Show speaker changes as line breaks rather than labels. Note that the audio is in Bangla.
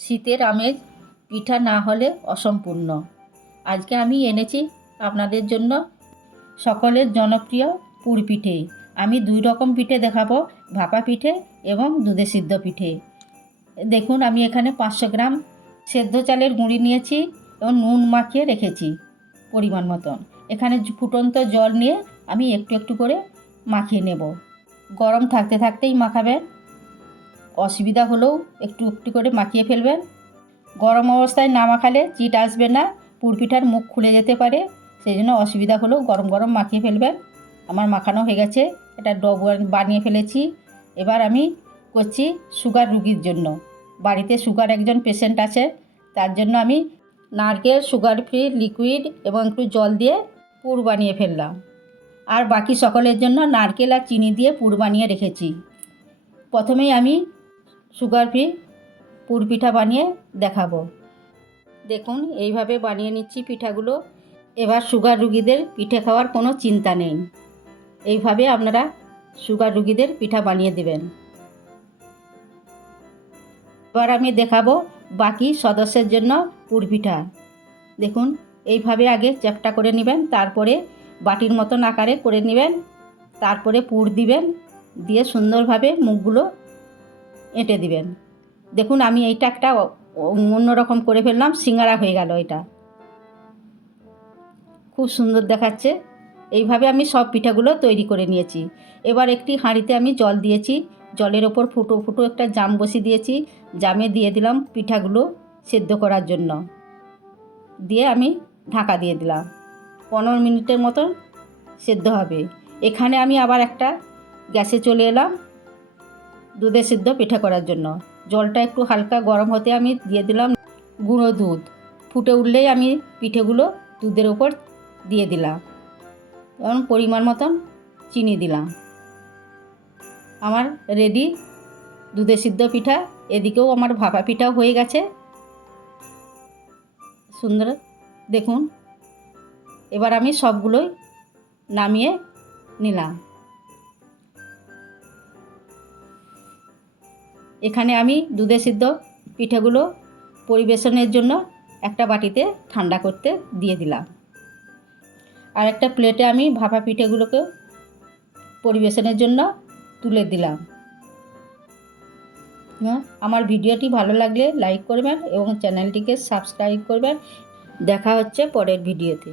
শীতের আমেজ পিঠা না হলে অসম্পূর্ণ। আজকে আমি এনেছি আপনাদের জন্য সকলের জনপ্রিয় পুর পিঠে। আমি দুই রকম পিঠে দেখাবো, ভাপা পিঠে এবং দুধে সিদ্ধ পিঠে। দেখুন, আমি এখানে পাঁচশো গ্রাম সেদ্ধ চালের গুঁড়ি নিয়েছি এবং নুন মাখিয়ে রেখেছি পরিমাণ মতন। এখানে ফুটন্ত জল নিয়ে আমি একটু একটু করে মাখিয়ে নেব। গরম থাকতে থাকতেই মাখাবেন। অসুবিধা হলেও একটু একটু করে মাখিয়ে ফেলবেন। গরম অবস্থায় না মাখালে চিট আসবে না, পুরপিঠার মুখ খুলে যেতে পারে, সেই জন্য অসুবিধা হলেও গরম গরম মাখিয়ে ফেলবেন। আমার মাখানো হয়ে গেছে, এটা ডব বানিয়ে ফেলেছি। এবার আমি করছি সুগার রুগীর জন্য। বাড়িতে সুগার একজন পেশেন্ট আছে, তার জন্য আমি নারকেল, সুগার ফ্রি, লিকুইড এবং একটু জল দিয়ে পুর বানিয়ে ফেললাম। আর বাকি সকলের জন্য নারকেল আর চিনি দিয়ে পুর বানিয়ে রেখেছি। প্রথমেই আমি সুগার ফ্রি, পুর পিঠা বানিয়ে দেখাবো। দেখুন, এইভাবে বানিয়ে নিচ্ছি পিঠাগুলো। এবার সুগার রুগীদের পিঠে খাওয়ার কোনো চিন্তা নেই। এইভাবে আপনারা সুগার রুগীদের পিঠা বানিয়ে দেবেন। এবার আমি দেখাবো বাকি সদস্যের জন্য পুর পিঠা। দেখুন, এইভাবে আগে চ্যাপটা করে নেবেন, তারপরে বাটির মতন আকারে করে নেবেন, তারপরে পুর দিবেন, দিয়ে সুন্দরভাবে মুখগুলো এঁটে দিবেন। দেখুন, আমি এইটা একটা অন্যরকম করে ফেললাম, সিঙ্গারা হয়ে গেল এটা। খুব সুন্দর দেখাচ্ছে। এইভাবে আমি সব পিঠাগুলো তৈরি করে নিয়েছি। এবার একটি হাঁড়িতে আমি জল দিয়েছি। জলের ওপর ফুটো ফুটো একটা জাম বসিয়ে দিয়েছি। জামে দিয়ে দিলাম পিঠাগুলো সেদ্ধ করার জন্য। দিয়ে আমি ঢাকা দিয়ে দিলাম। পনেরো মিনিটের মতো সেদ্ধ হবে। এখানে আমি আবার একটা গ্যাসে চলে এলাম। দুধে সিদ্ধ পিঠা করার জন্য। জলটা একটু হালকা গরম হতে আমি দিয়ে দিলাম গুঁড়ো দুধ। ফুটে উঠলেই আমি পিঠেগুলো দুধের ওপর দিয়ে দিলাম। এবং পরিমাণ মতন চিনি দিলাম। আমার রেডি দুধে সিদ্ধ পিঠা। এদিকেও আমার ভাপা পিঠাও হয়ে গেছে। সুন্দর, দেখুন। এবার আমি সবগুলোই নামিয়ে নিলাম। এখানে আমি দুধে সিদ্ধ পিঠেগুলো পরিবেশনের জন্য একটা বাটিতে ঠান্ডা করতে দিয়ে দিলাম। আর একটা প্লেটে আমি ভাপা পিঠেগুলোকে পরিবেশনের জন্য তুলে দিলাম। হ্যাঁ, আমার ভিডিওটি ভালো লাগলে লাইক করবেন এবং চ্যানেলটিকে সাবস্ক্রাইব করবেন। দেখা হচ্ছে পরের ভিডিওতে।